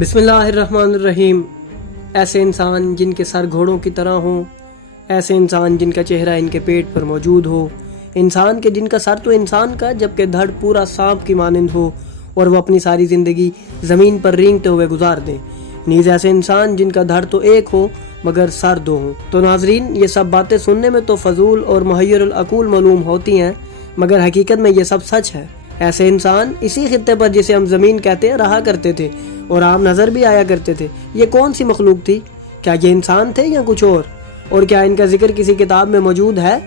بسم اللہ الرحمن الرحیم۔ ایسے انسان جن کے سر گھوڑوں کی طرح ہوں، ایسے انسان جن کا چہرہ ان کے پیٹ پر موجود ہو، انسان کے جن کا سر تو انسان کا جبکہ دھڑ پورا سانپ کی مانند ہو اور وہ اپنی ساری زندگی زمین پر رینگتے ہوئے گزار دیں، نیز ایسے انسان جن کا دھڑ تو ایک ہو مگر سر دو ہوں۔ تو ناظرین، یہ سب باتیں سننے میں تو فضول اور محیر العقول معلوم ہوتی ہیں، مگر حقیقت میں یہ سب سچ ہے۔ ایسے انسان اسی خطے پر جسے ہم زمین کہتے ہیں رہا کرتے تھے اور عام نظر بھی آیا کرتے تھے۔ یہ کون سی مخلوق تھی؟ کیا یہ انسان تھے یا کچھ اور کیا ان کا ذکر کسی کتاب میں موجود ہے؟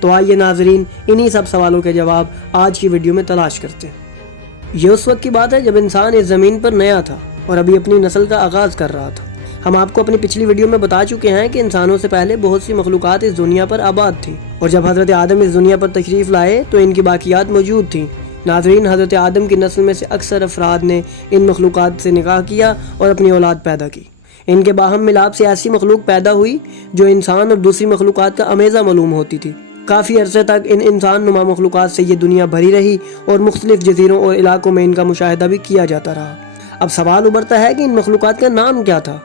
تو آئیے ناظرین، انہی سب سوالوں کے جواب آج کی ویڈیو میں تلاش کرتے ہیں۔ یہ اس وقت کی بات ہے جب انسان اس زمین پر نیا تھا اور ابھی اپنی نسل کا آغاز کر رہا تھا۔ ہم آپ کو اپنی پچھلی ویڈیو میں بتا چکے ہیں کہ انسانوں سے پہلے بہت سی مخلوقات اس دنیا پر آباد تھیں، اور جب حضرت آدم اس دنیا پر تشریف لائے تو ان کی باقیات موجود تھیں۔ ناظرین، حضرت آدم کی نسل میں سے اکثر افراد نے ان مخلوقات سے نکاح کیا اور اپنی اولاد پیدا کی۔ ان کے باہم ملاپ سے ایسی مخلوق پیدا ہوئی جو انسان اور دوسری مخلوقات کا امیزہ معلوم ہوتی تھی۔ کافی عرصے تک ان انسان نما مخلوقات سے یہ دنیا بھری رہی اور مختلف جزیروں اور علاقوں میں ان کا مشاہدہ بھی کیا جاتا رہا۔ اب سوال ابھرتا ہے کہ ان مخلوقات کا نام کیا تھا؟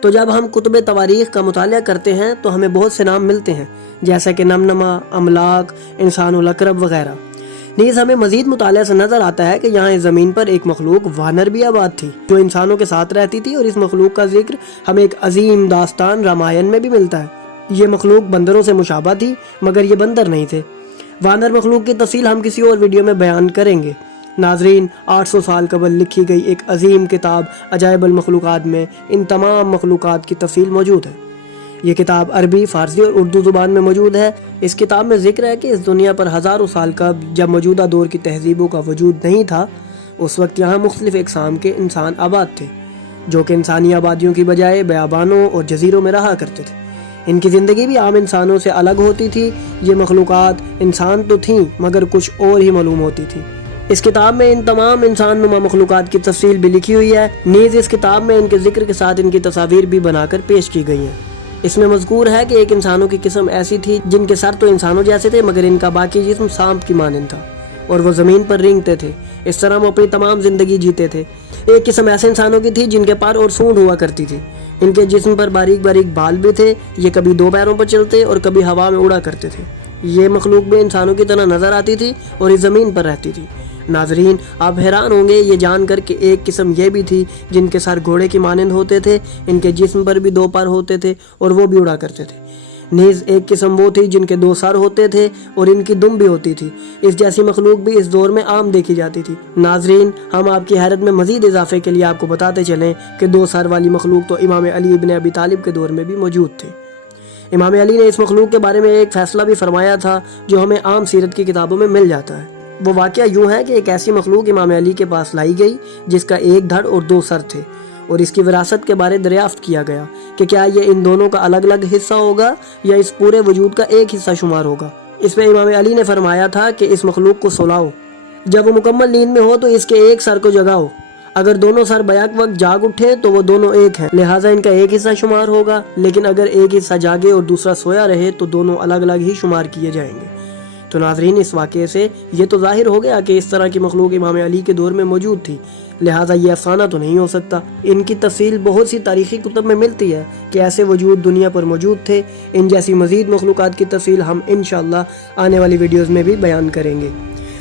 تو جب ہم کتب تواریخ کا مطالعہ کرتے ہیں تو ہمیں بہت سے نام ملتے ہیں، جیسا کہ نمنما، املاک، انسان الاقرب وغیرہ۔ نیز ہمیں مزید مطالعہ سے نظر آتا ہے کہ یہاں اس زمین پر ایک مخلوق وانر بھی آباد تھی جو انسانوں کے ساتھ رہتی تھی، اور اس مخلوق کا ذکر ہمیں ایک عظیم داستان رامائن میں بھی ملتا ہے۔ یہ مخلوق بندروں سے مشابہ تھی مگر یہ بندر نہیں تھے۔ وانر مخلوق کی تفصیل ہم کسی اور ویڈیو میں بیان کریں گے۔ ناظرین، 800 سال قبل لکھی گئی ایک عظیم کتاب عجائب المخلوقات میں ان تمام مخلوقات کی تفصیل موجود ہے۔ یہ کتاب عربی، فارسی اور اردو زبان میں موجود ہے۔ اس کتاب میں ذکر ہے کہ اس دنیا پر ہزاروں سال قبل جب موجودہ دور کی تہذیبوں کا وجود نہیں تھا، اس وقت یہاں مختلف اقسام کے انسان آباد تھے جو کہ انسانی آبادیوں کی بجائے بیابانوں اور جزیروں میں رہا کرتے تھے۔ ان کی زندگی بھی عام انسانوں سے الگ ہوتی تھی۔ یہ مخلوقات انسان تو تھیں مگر کچھ اور ہی معلوم ہوتی تھی۔ اس کتاب میں ان تمام انسان نما مخلوقات کی تفصیل بھی لکھی ہوئی ہے، نیز اس کتاب میں ان کے ذکر کے ساتھ ان کی تصاویر بھی بنا کر پیش کی گئی ہیں۔ اس میں مذکور ہے کہ ایک انسانوں کی قسم ایسی تھی جن کے سر تو انسانوں جیسے تھے مگر ان کا باقی جسم سانپ کی مانند تھا اور وہ زمین پر رینگتے تھے۔ اس طرح وہ اپنی تمام زندگی جیتے تھے۔ ایک قسم ایسے انسانوں کی تھی جن کے پر اور سونڈ ہوا کرتی تھی۔ ان کے جسم پر باریک باریک بال بھی تھے۔ یہ کبھی دو پیروں پر چلتے اور کبھی ہوا میں اڑا کرتے تھے۔ یہ مخلوق بھی انسانوں کی طرح نظر آتی تھی اور اس زمین پر رہتی تھی۔ ناظرین، آپ حیران ہوں گے یہ جان کر کہ ایک قسم یہ بھی تھی جن کے سر گھوڑے کی مانند ہوتے تھے، ان کے جسم پر بھی دو پر ہوتے تھے اور وہ بھی اڑا کرتے تھے۔ نیز ایک قسم وہ تھی جن کے دو سر ہوتے تھے اور ان کی دم بھی ہوتی تھی۔ اس جیسی مخلوق بھی اس دور میں عام دیکھی جاتی تھی۔ ناظرین، ہم آپ کی حیرت میں مزید اضافے کے لیے آپ کو بتاتے چلیں کہ دو سر والی مخلوق تو امام علی ابن ابی طالب کے دور میں بھی موجود تھے۔ امام علی نے اس مخلوق کے بارے میں ایک فیصلہ بھی فرمایا تھا جو ہمیں عام سیرت کی کتابوں میں مل جاتا ہے۔ وہ واقعہ یوں ہے کہ ایک ایسی مخلوق امام علی کے پاس لائی گئی جس کا ایک دھڑ اور دو سر تھے، اور اس کی وراثت کے بارے دریافت کیا گیا کہ کیا یہ ان دونوں کا الگ الگ حصہ ہوگا یا اس پورے وجود کا ایک حصہ شمار ہوگا۔ اس پہ امام علی نے فرمایا تھا کہ اس مخلوق کو سلاؤ، جب وہ مکمل نیند میں ہو تو اس کے ایک سر کو جگاؤ، اگر دونوں سر بیک وقت جاگ اٹھے تو وہ دونوں ایک ہیں، لہٰذا ان کا ایک حصہ شمار ہوگا، لیکن اگر ایک حصہ جاگے اور دوسرا سویا رہے تو دونوں الگ الگ ہی شمار کیے جائیں گے۔ تو ناظرین، اس واقعے سے یہ تو ظاہر ہو گیا کہ اس طرح کی مخلوق امام علی کے دور میں موجود تھی، لہٰذا یہ افسانہ تو نہیں ہو سکتا۔ ان کی تفصیل بہت سی تاریخی کتب میں ملتی ہے کہ ایسے وجود دنیا پر موجود تھے۔ ان جیسی مزید مخلوقات کی تفصیل ہم انشاءاللہ آنے والی ویڈیوز میں بھی بیان کریں گے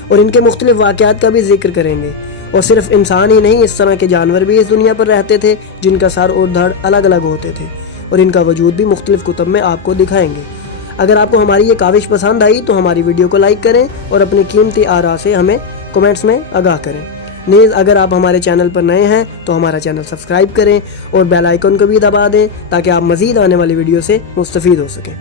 اور ان کے مختلف واقعات کا بھی ذکر کریں گے۔ اور صرف انسان ہی نہیں، اس طرح کے جانور بھی اس دنیا پر رہتے تھے جن کا سر اور دھڑ الگ الگ ہوتے تھے، اور ان کا وجود بھی مختلف کتب میں آپ کو دکھائیں گے۔ اگر آپ کو ہماری یہ کاوش پسند آئی تو ہماری ویڈیو کو لائک کریں اور اپنی قیمتی آراء سے ہمیں کومنٹس میں آگاہ کریں۔ نیز اگر آپ ہمارے چینل پر نئے ہیں تو ہمارا چینل سبسکرائب کریں اور بیل آئیکن کو بھی دبا دیں تاکہ آپ مزید آنے والی ویڈیو سے مستفید ہو سکیں۔